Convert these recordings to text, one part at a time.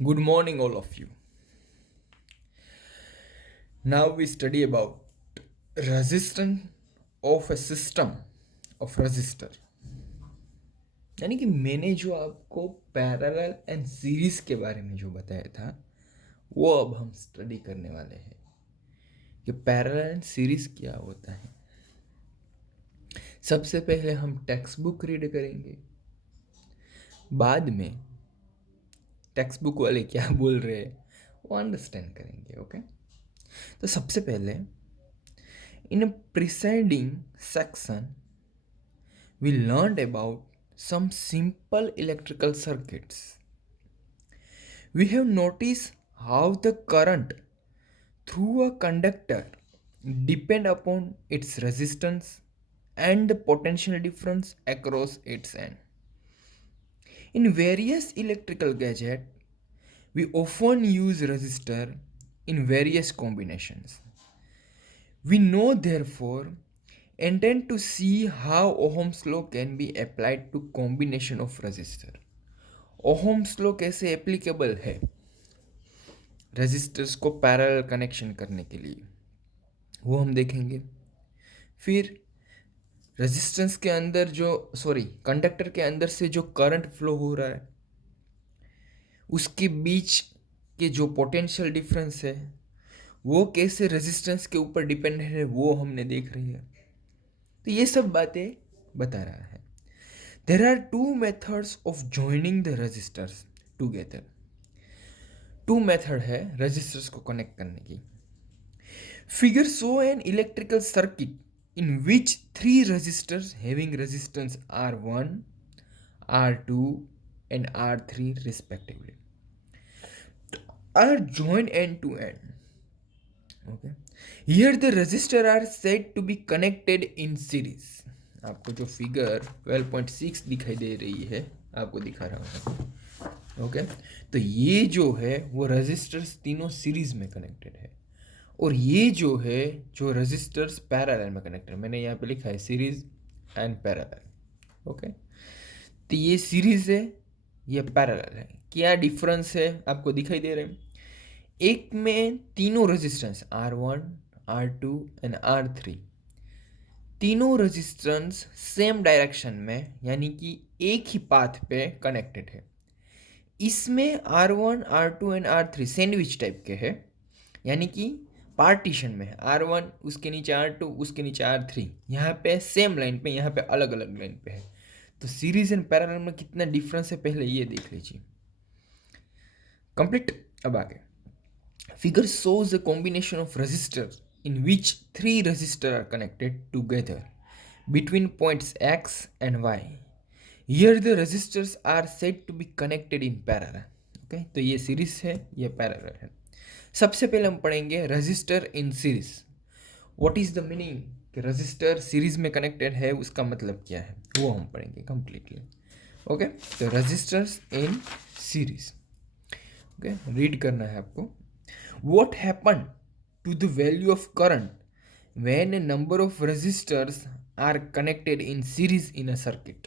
Good morning, all of you. Now we study about resistance of a system of resistor. यानी कि मैंने जो आपको पैरेलल एंड सीरीज के बारे में जो बताया था वो अब हम स्टडी करने वाले हैं कि पैरेलल एंड सीरीज क्या होता है। सबसे पहले हम टेक्स्ट बुक रीड करेंगे, बाद में टेक्स्ट बुक वाले क्या बोल रहे हैं वो अंडरस्टैंड करेंगे। ओके, तो सबसे पहले in a preceding section, we learned about some simple electrical circuits. We have noticed how the current through a conductor depend upon its resistance and the potential difference across its end. In various electrical gadgets, we often use resistor in various combinations. We know, therefore, intend to see how Ohm's law can be applied to combination of resistor. Ohm's law कैसे applicable है resistors को parallel connection करने के लिए वो हम देखेंगे। फिर रेजिस्टेंस के अंदर कंडक्टर के अंदर से जो करंट फ्लो हो रहा है उसके बीच के जो पोटेंशियल डिफरेंस है वो कैसे रेजिस्टेंस के ऊपर डिपेंडेंट है वो हमने देख रही है। तो ये सब बातें बता रहा है। There are two methods of joining the resistors together. Two method है रेजिस्टर्स को कनेक्ट करने की। Figure show an electrical circuit in which three resistors having resistance R1, R2 and R3 respectively are joined end to end. Okay. Here the resistors are said to be connected in series. आपको जो figure 12.6 दिखाई दे रही है आपको दिखा रहा हूँ। Okay, तो ये जो है वो रेजिस्टर्स तीनों सीरीज में कनेक्टेड है और ये जो है जो रेजिस्टर्स पैरेलल में कनेक्टेड, मैंने यहाँ पे लिखा है सीरीज एंड पैरेलल। ओके, तो ये सीरीज है ये पैरेलल है। क्या डिफरेंस है आपको दिखाई दे रहे हैं। एक में तीनों resistance R1, R2 and R3 तीनों रेजिस्टेंस सेम डायरेक्शन में यानी कि एक ही पाथ पे कनेक्टेड है। इसमें R1, R2 and R3 sandwich type के है यानी कि पार्टीशन में है। R1 उसके नीचे R2 उसके नीचे R3, यहाँ पे सेम लाइन पे यहाँ पे अलग अलग लाइन पे है। तो सीरीज एंड पैरेलल में कितना डिफरेंस है पहले ये देख लीजिए। कंप्लीट। अब आगे figure shows a combination of resistors in which three resistors are connected together between points X and Y. Here the resistors are said to be connected in parallel. Okay, तो ये series है ये parallel है। सबसे पहले हम पढ़ेंगे resistor in series. What is the meaning कि रेजिस्टर सीरीज में कनेक्टेड है उसका मतलब क्या है वो हम पढ़ेंगे कंप्लीटली। ओके, तो resistors in series. Okay, read करना है आपको। What happened to the value of current when a number of resistors are connected in series in a circuit?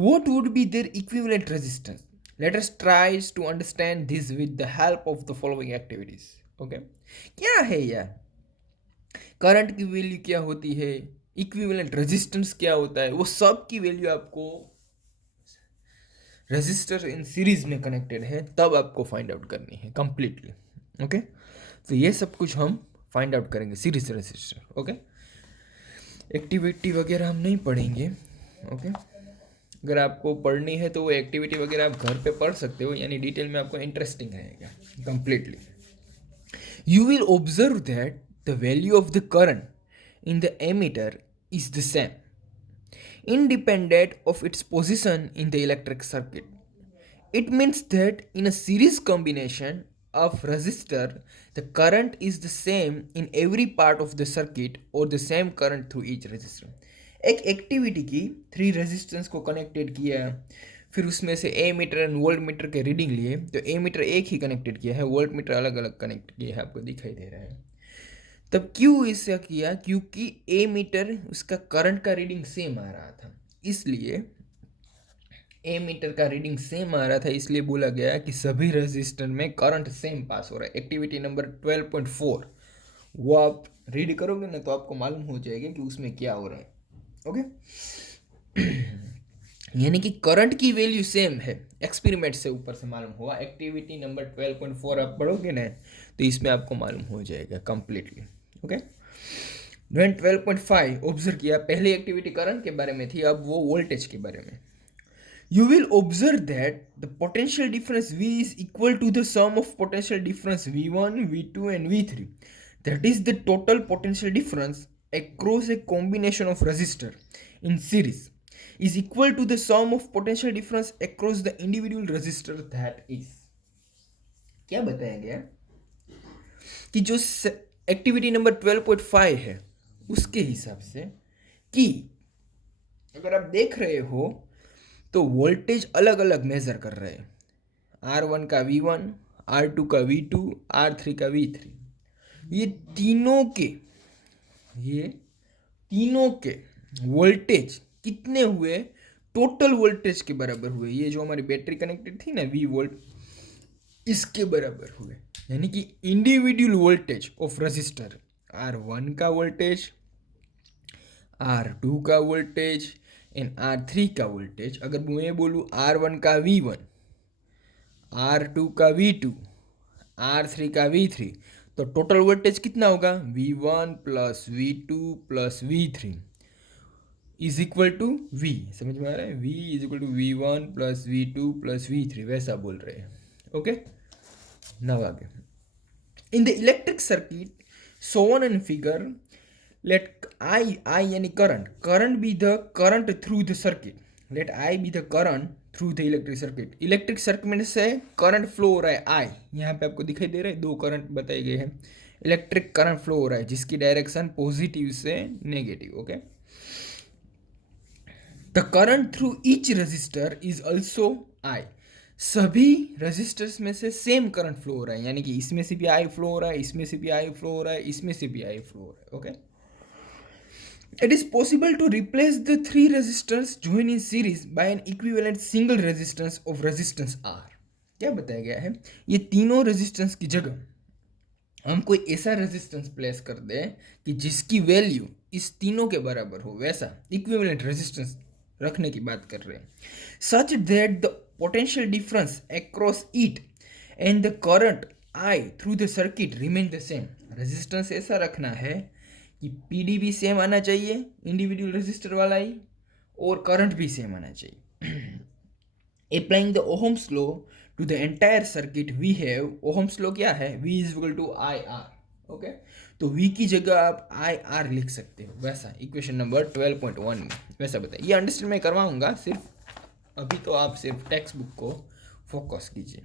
What would be their equivalent resistance? Let us try to understand this with the help of the following activities. Okay, क्या है यार current की value क्या होती है, equivalent resistance क्या होता है, वो सब की वैल्यू आपको रेजिस्टर इन सीरीज में कनेक्टेड है तब आपको फाइंड आउट करनी है कंप्लीटली। ओके, तो ये सब कुछ हम फाइंड आउट करेंगे सीरीज रेजिस्टर। ओके, एक्टिविटी वगैरह हम नहीं पढ़ेंगे। ओके, अगर आपको पढ़नी है तो वो एक्टिविटी वगैरह आप घर पे पढ़ सकते हो, यानी डिटेल में आपको इंटरेस्टिंग रहेगा completely. You will observe that the value of the current in the ammeter is the same independent of its position in the electric circuit. It means that in a series combination of resistor, the current is the same in every part of the circuit or the same current through each resistor. एक activity की three resistance को connected किया, फिर उसमें से ए metre and volt meter के reading लिए, तो ए मीटर एक ही कनेक्टेड किया है, वोल्ट मीटर अलग अलग कनेक्ट किया है, आपको दिखाई दे रहा है। तब क्यों ऐसा किया, क्योंकि ए मीटर उसका करंट का रीडिंग सेम आ रहा था, इसलिए एमीटर का रीडिंग सेम आ रहा था, इसलिए बोला गया कि सभी रेजिस्टर में करंट सेम पास हो रहा है। एक्टिविटी नंबर 12.4 वो आप रीड करोगे ना तो आपको मालूम हो जाएगा कि उसमें क्या हो रहा है। ओके यानी कि करंट की वैल्यू सेम है, एक्सपेरिमेंट से ऊपर से मालूम हुआ। एक्टिविटी नंबर 12.4 आप पढ़ोगे ना तो इसमें आपको मालूम हो जाएगा कंप्लीटली। ओके देन 12.5 ऑब्जर्व किया, पहली एक्टिविटी करंट के बारे में थी, अब वो वोल्टेज के बारे में। You will observe that the potential difference V is equal to the sum of potential difference V1, V2 and V3. That is the total potential difference across a combination of resistor in series is equal to the sum of potential difference across the individual resistor that is. क्या बताया गया कि जो activity number 12.5 है उसके हिसाब से कि अगर आप देख रहे हो तो वोल्टेज अलग अलग मेजर कर रहे हैं, R1 का V1, R2 का V2, R3 का V3। ये तीनों के वोल्टेज कितने हुए, टोटल वोल्टेज के बराबर हुए। ये जो हमारी बैटरी कनेक्टेड थी ना V वोल्ट, इसके बराबर हुए। यानी कि individual voltage of register, R1 का वोल्टेज, R2 का वोल्टेज एंड R3 का वोल्टेज। अगर मैं बोलूँ R1 का V1, R2 का V2, R3 का V3, तो टोटल वोल्टेज कितना होगा, V1 plus V2 plus V3 is equal to V। समझ में आ रहा है, V is equal to V1 plus V2 plus V3, वैसा बोल रहे हैं। ओके नाउ आगे, in the electric circuit shown in figure, let I यानी current be the current through the circuit, let I be the current through the electric circuit। Electric circuit में से current flow हो रहा है I, यहाँ पे आपको दिखाई दे रहा है, दो करंट बताए गए हैं। इलेक्ट्रिक करंट फ्लो हो रहा है जिसकी डायरेक्शन पॉजिटिव से negative. Okay the current through each resistor is also I। सभी रजिस्टर्स में से सेम करंट फ्लो हो रहा है, यानी कि इसमें से भी I फ्लो हो रहा है, इसमें से भी I फ्लो हो रहा है, इसमें से भी I फ्लो हो रहा है। Okay It is possible to replace the three resistors joined in series by an equivalent single resistance of resistance R। क्या बताया गया है, ये तीनों रेजिस्टेंस की जगह हम कोई ऐसा रेजिस्टेंस प्लेस कर दे कि जिसकी वैल्यू इस तीनों के बराबर हो, वैसा इक्विवेलेंट रेजिस्टेंस रखने की बात कर रहे हैं। Such that the potential difference across it and the current I through the circuit remain the same. Resistance ऐसा रखना है कि PD भी सेम आना चाहिए, इंडिविजुअल रेजिस्टर वाला ही, और करंट भी सेम आना चाहिए। Applying the Ohm's law to the entire circuit we have, Ohm's law क्या है, V is equal to IR। Okay तो V की जगह आप IR लिख सकते हो, वैसा इक्वेशन नंबर 12.1 में वैसा बताइए। ये अंडरस्टैंड मैं करवाऊंगा, सिर्फ अभी तो आप सिर्फ टेक्स्ट बुक को फोकस कीजिए।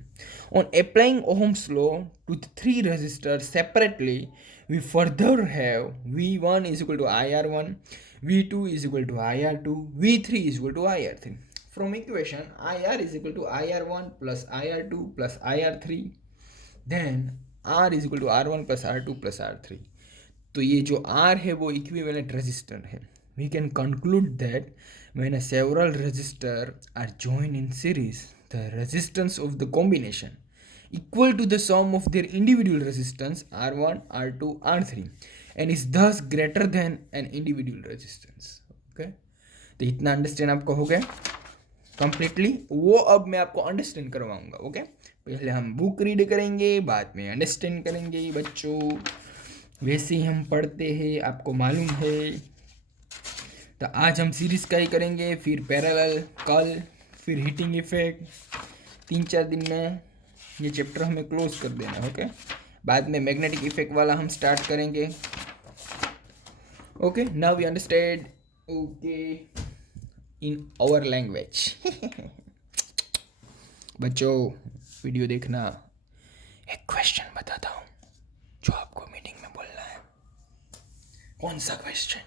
On applying Ohm's law to the three resistor separately, we further have V1 is equal to IR1, V2 is equal to IR2, V3 is equal to IR3। From equation IR is equal to IR1 plus IR2 plus IR3, then R is equal to R1 plus R2 plus R3। तो ये जो R है वो equivalent resistor है। We can conclude that when a several resistors are joined in series, the resistance of the combination equal to the sum of their individual resistance R1, R2, R3 and is thus greater than an individual resistance। okay? तो इतना understand आपको हो गया completely, वो अब मैं आपको understand करवाऊंगा। ओके पहले हम बुक रीड करेंगे, बाद में अंडरस्टैंड करेंगे बच्चों, वैसे ही हम पढ़ते हैं, आपको मालूम है। तो आज हम सीरीज का ही करेंगे, फिर पैरेलल कल, फिर हीटिंग इफेक्ट। 3-4 दिन में ये चैप्टर हमें क्लोज कर देना। ओके बाद में मैग्नेटिक इफेक्ट वाला हम स्टार्ट करेंगे। Okay now we understand okay in our language. बच्चों वीडियो देखना, एक क्वेश्चन बताता हूँ जो आपको मीटिंग में बोलना है। कौन सा क्वेश्चन,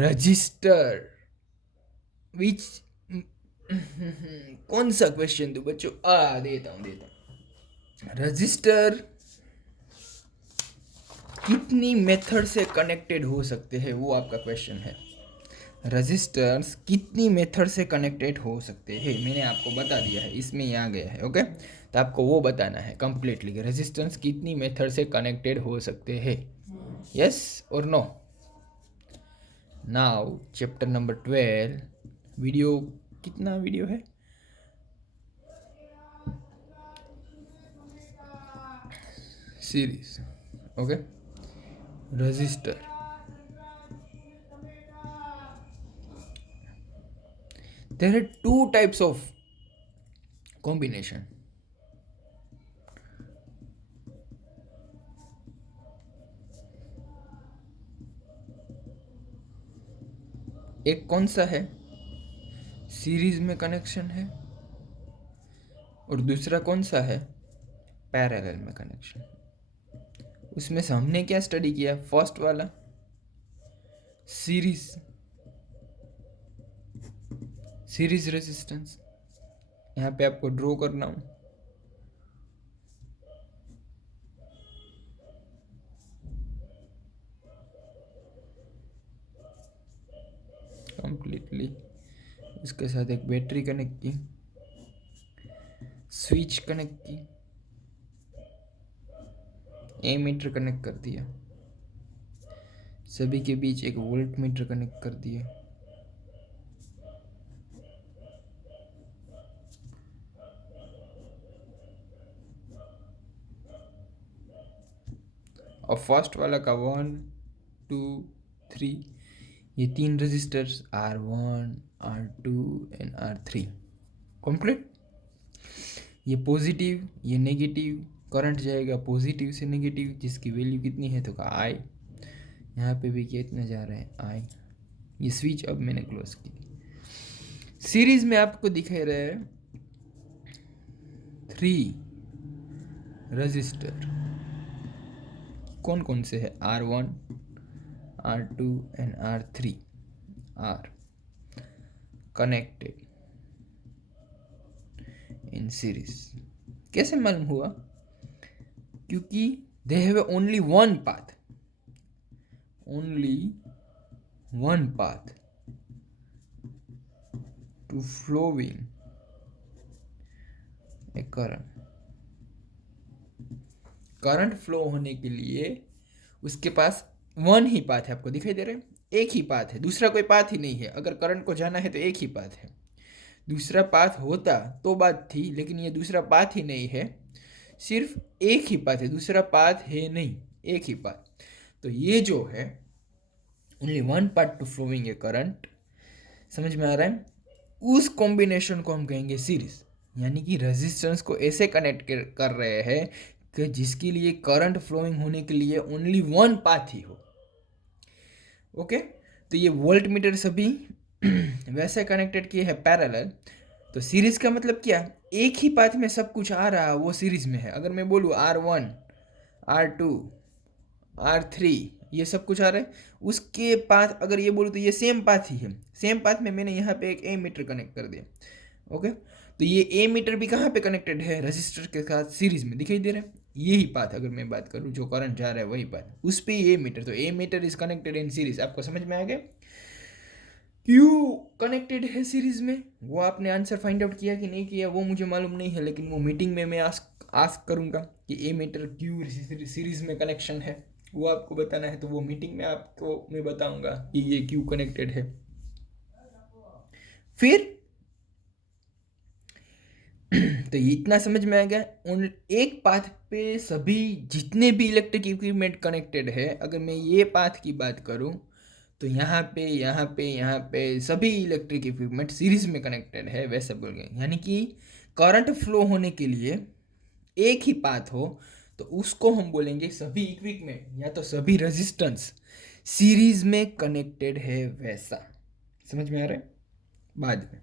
रजिस्टर विच, कौन सा क्वेश्चन दूं बच्चों, देता हूं। रजिस्टर कितनी मेथड से कनेक्टेड हो सकते हैं, वो आपका क्वेश्चन है। रजिस्टर्स कितनी मेथड से कनेक्टेड हो सकते हैं, मैंने आपको बता दिया है, इसमें ही आ गया है। ओके, तो आपको वो बताना है कंप्लीटली, रेजिस्टेंस कितनी मेथड से कनेक्टेड हो सकते हैं, यस और no. Now chapter number 12, video कितना वीडियो है, series. Okay, resistor, there are two types of combination. एक कौन सा है, सीरीज में कनेक्शन है, और दूसरा कौन सा है, पैरेलल में कनेक्शन। उसमें से हमने क्या स्टडी किया, फर्स्ट वाला सीरीज रेजिस्टेंस। यहाँ पे आपको ड्रॉ करना हूँ, कंप्लीटली। इसके साथ एक बैटरी कनेक्ट की, स्विच कनेक्ट की, एमीटर कनेक्ट कर दिया, सभी के बीच एक वोल्ट मीटर कनेक्ट कर दिया, और फर्स्ट वाला का 1 2 3, ये 3 resistors R1 R2 and R3 complete. ये पॉजिटिव, ये नेगेटिव, करंट जाएगा पॉजिटिव से नेगेटिव, जिसकी वैल्यू कितनी है तो का I, यहाँ पे भी कितना जा रहा है I। ये स्विच अब मैंने क्लोज की। सीरीज में आपको दिखाई रहा है 3 रजिस्टर, कौन कौन से है, R1 R2 and R3 are connected in series. कैसे मालूम हुआ, क्योंकि they have only one path to flowing a current flow होने के लिए उसके पास वन ही पाथ है, आपको दिखाई दे रहा है, एक ही पाथ है, दूसरा कोई पाथ ही नहीं है। अगर करंट को जाना है तो एक ही पाथ है, दूसरा पाथ होता तो बात थी, लेकिन ये दूसरा पाथ ही नहीं है, सिर्फ एक ही पाथ है, दूसरा पाथ है नहीं, एक ही पाथ। तो ये जो है only one path to flowing a current, समझ में आ रहा है, उस कॉम्बिनेशन को हम कहेंगे सीरीज। यानी कि रेजिस्टेंस को ऐसे कनेक्ट कर रहे हैं कि जिसके लिए करंट फ्लोइंग होने के लिए ओनली वन पाथ ही हो। ओके, तो ये वोल्ट मीटर सभी वैसे कनेक्टेड किए हैं पैरेलल। तो सीरीज का मतलब क्या, एक ही पाथ में सब कुछ आ रहा है, वो सीरीज में है। अगर मैं बोलूँ R1 R2 R3 ये सब कुछ आ रहा है, उसके पाथ अगर ये बोलूँ तो ये सेम पाथ ही है। सेम पाथ में मैंने यहाँ पे एक ए मीटर कनेक्ट कर दिया। ओके, तो ये ए मीटर भी कहाँ पे कनेक्टेड है, रजिस्टर के साथ सीरीज में दिखाई दे रहा है। यही पाथ अगर मैं बात करूँ, जो करंट जा रहा है वही पाथ, उस पे ए मीटर, तो ammeter is connected in series. आपको समझ में आ गया क्यों कनेक्टेड है सीरीज में। वो आपने आंसर फाइंड आउट किया कि नहीं किया वो मुझे मालूम नहीं है, लेकिन वो मीटिंग में मैं आस्क करूँगा कि ए मीटर क्यों सीरीज में कनेक्शन है, वो आपको बताना है। तो वो मीटिंग में आपको मैं बताऊंगा कि ये क्यों कनेक्टेड है। फिर तो ये इतना समझ में आ गया, उन एक पाथ पे सभी जितने भी इलेक्ट्रिक इक्विपमेंट कनेक्टेड है। अगर मैं ये पाथ की बात करूं तो यहाँ पे सभी इलेक्ट्रिक इक्विपमेंट सीरीज में कनेक्टेड है, वैसे बोल गए। यानी कि करंट फ्लो होने के लिए एक ही पाथ हो तो उसको हम बोलेंगे सभी इक्विपमेंट या तो सभी रेजिस्टेंस सीरीज में कनेक्टेड है, वैसा समझ में आ रहा है। बाद में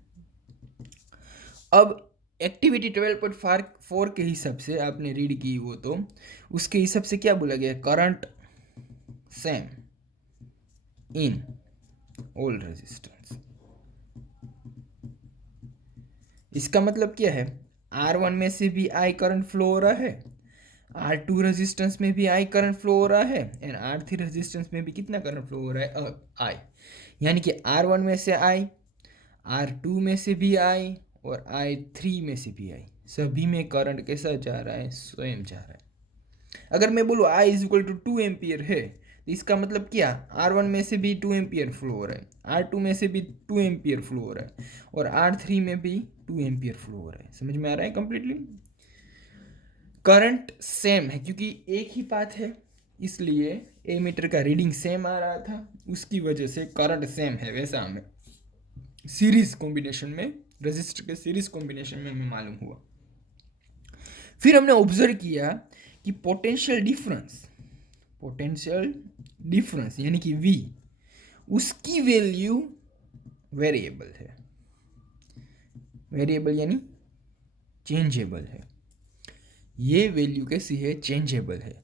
अब एक्टिविटी 12.4 के हिसाब से आपने रीड की वो, तो उसके हिसाब से क्या बोला गया, current same in all resistance. इसका मतलब क्या है, R1 में से भी I करंट फ्लो हो रहा है, R2 रेजिस्टेंस में भी I करंट फ्लो हो रहा है, एंड R3 रेजिस्टेंस में भी कितना करंट फ्लो हो रहा है, I। यानी कि R1 में से I, R2 में से भी I और I3 में से भी I, सभी में करंट कैसा जा रहा है, स्वयं जा रहा है। अगर मैं बोलूँ I is equal to 2 ampere है तो इसका मतलब क्या, R1 में से भी 2 एम्पियर फ्लो हो रहा है, R2 में से भी 2 एम्पियर फ्लो हो रहा है और R3 में भी 2 एम्पियर फ्लो हो रहा है। समझ में आ रहा है कंप्लीटली। करंट सेम है क्योंकि एक ही पाथ है, इसलिए एमीटर का रीडिंग सेम आ रहा था, उसकी वजह से करंट सेम है। वैसा हमें सीरीज कॉम्बिनेशन में, रजिस्टर के सीरीज कॉम्बिनेशन में हमें मालूम हुआ। फिर हमने ऑब्जर्व किया कि पोटेंशियल डिफरेंस यानी कि V, उसकी वैल्यू वेरिएबल है। वेरिएबल यानी चेंजेबल है। ये वैल्यू कैसी है, चेंजेबल है।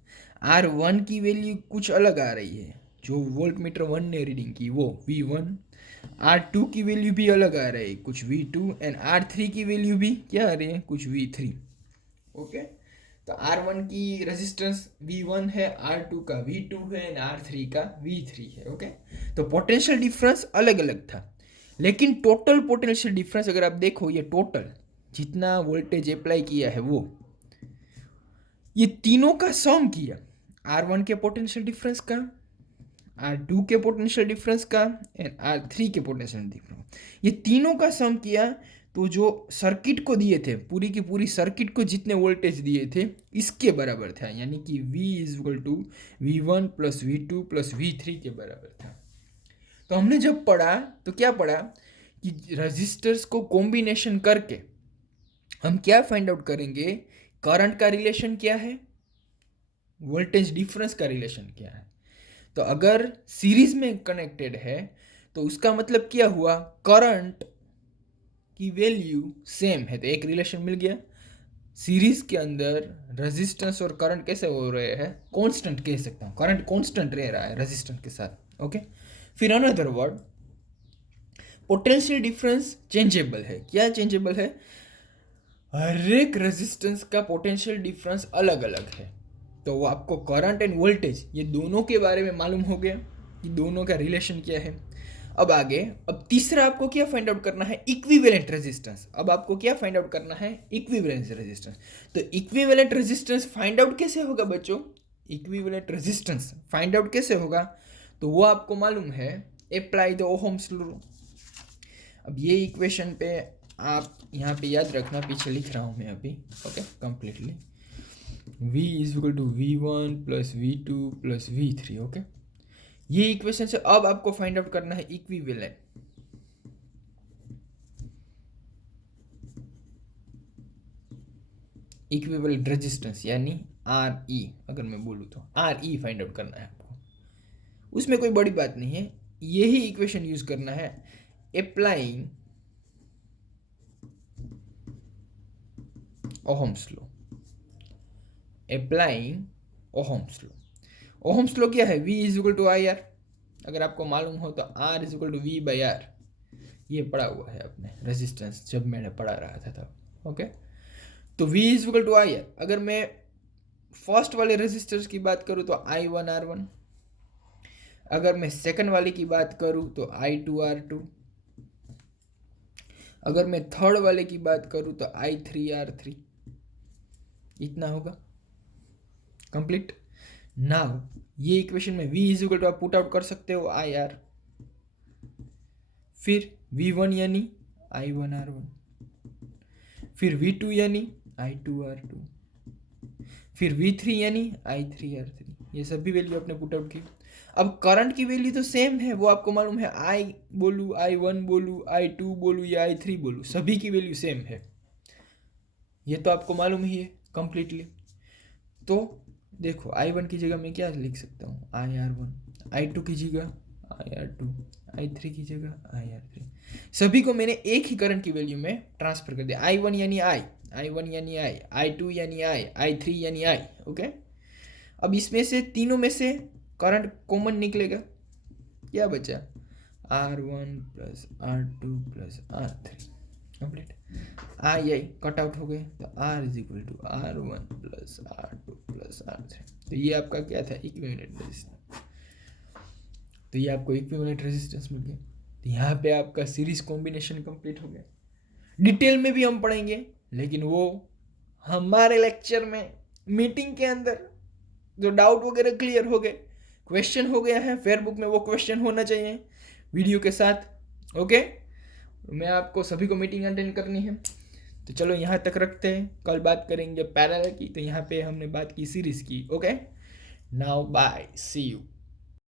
R1 की वैल्यू कुछ अलग आ रही है, जो वोल्ट मीटर 1 ने रीडिंग की वो V1। R2 की वैल्यू भी अलग आ रही है, कुछ V2, एंड R3 की वैल्यू भी क्या आ रही है, कुछ V3। ओके, तो R1 की रेजिस्टेंस V1 है, R2 का V2 है, एंड R3 का V3 है। ओके, तो पोटेंशियल डिफरेंस अलग अलग था, लेकिन टोटल पोटेंशियल डिफरेंस अगर आप देखो, ये टोटल जितना वोल्टेज अप्लाई किया है वो, ये तीनों का सम किया, R1 के पोटेंशियल डिफरेंस का, R2 के पोटेंशियल डिफरेंस का एंड R3 के पोटेंशियल डिफरेंस, ये तीनों का सम किया तो जो सर्किट को दिए थे, पूरी की पूरी सर्किट को जितने वोल्टेज दिए थे इसके बराबर था, यानी कि V is equal to V1 plus V2 plus V3 के बराबर था। तो हमने जब पढ़ा तो क्या पढ़ा कि रजिस्टर्स को कॉम्बिनेशन करके हम क्या फाइंड आउट करेंगे, करंट का रिलेशन क्या है, वोल्टेज डिफरेंस का रिलेशन क्या है। तो अगर सीरीज में कनेक्टेड है तो उसका मतलब क्या हुआ, करंट की वैल्यू सेम है, तो एक रिलेशन मिल गया। सीरीज के अंदर रेजिस्टेंस और करंट कैसे हो रहे हैं, कांस्टेंट कह सकता हूँ, करंट कांस्टेंट रह रहा है रेजिस्टेंस के साथ। ओके, फिर another word, potential difference changeable है। क्या चेंजेबल है, हर एक रेजिस्टेंस का पोटेंशियल डिफरेंस अलग अलग है। तो वो आपको करंट एंड वोल्टेज ये दोनों के बारे में मालूम हो गया कि दोनों का रिलेशन क्या है। अब आगे, अब तीसरा आपको क्या फाइंड आउट करना है, इक्विवेलेंट रेजिस्टेंस। अब आपको क्या फाइंड आउट करना है, इक्विवेलेंट रेजिस्टेंस। तो इक्विवेलेंट रेजिस्टेंस फाइंड आउट कैसे होगा बच्चों, इक्विवेलेंट रेजिस्टेंस फाइंड आउट कैसे होगा, तो वो आपको मालूम है, अप्लाई द ओहम्स लॉ। अब ये इक्वेशन पे आप यहाँ पे याद रखना, पीछे लिख रहा हूँ मैं अभी। Okay, completely V is equal to V1 plus V2 plus V3। Okay, ये इक्वेशन से अब आपको फाइंड आउट करना है इक्विवेलेंट। इक्विवेलेंट रेजिस्टेंस यानी RE, अगर मैं बोलूँ तो RE फाइंड आउट करना है आपको। उसमें कोई बड़ी बात नहीं है, यही इक्वेशन यूज करना है, applying Ohm's law. Applying Ohm's law. Ohm's law क्या है, V is equal to IR। अगर आपको मालूम हो तो R is equal to V by R, ये पढ़ा हुआ है अपने रेजिस्टेंस जब मैंने पढ़ा रहा था तब। ओके, तो V is equal to IR। अगर मैं फर्स्ट वाले रेजिस्टर्स की बात करूँ तो I1R1, अगर मैं सेकंड वाले की बात करूँ तो I2R2, अगर मैं थर्ड वाले की बात करूँ तो I3R3। इतना होगा कंप्लीट। नाउ ये इक्वेशन में V इज इक्वल टू आप पुट आउट कर सकते हो IR, फिर V1 यानी I1R1, फिर V2 यानी I2R2, फिर V3 यानी I3R3। ये सभी वैल्यू आपने पुट आउट की। अब करंट की वैल्यू तो सेम है, वो आपको मालूम है, I बोलूँ, I1 बोलूँ, I2 बोलूँ या I3 बोलूँ, सभी की वैल्यू सेम है, ये तो आपको मालूम ही है कंप्लीटली। तो देखो, I1 की जगह मैं क्या लिख सकता हूँ, IR1, I2 की जगह IR2, I3 की जगह IR3। सभी को मैंने एक ही करंट की वैल्यू में ट्रांसफर कर दिया। I1 यानी I1 यानी I2 यानी I3 यानी I। ओके, अब इसमें से तीनों में से करंट कॉमन निकलेगा, क्या बचा, R1 plus R2 plus R3 complete. I cut out हो गए, तो R is equal to R1 plus R2 plus R3। तो ये आपका क्या था, इक्विवेलेंट रेजिस्टेंस। तो ये आपको इक्विवेलेंट रेजिस्टेंस मिल गया। तो यहाँ पे आपका सीरीज कॉम्बिनेशन कंप्लीट हो गया। डिटेल में भी हम पढ़ेंगे, लेकिन वो हमारे लेक्चर में मीटिंग के अंदर जो डाउट वगैरह क्लियर हो गए, क्वेश्चन हो गया है फेयर बुक में, वो क्वेश्चन होना चाहिए वीडियो के साथ। ओके, मैं आपको सभी को मीटिंग अटेंड करनी है। तो चलो यहाँ तक रखते हैं, कल बात करेंगे पैरेलल की। तो यहाँ पे हमने बात की सीरीज की। Okay, now bye, see you.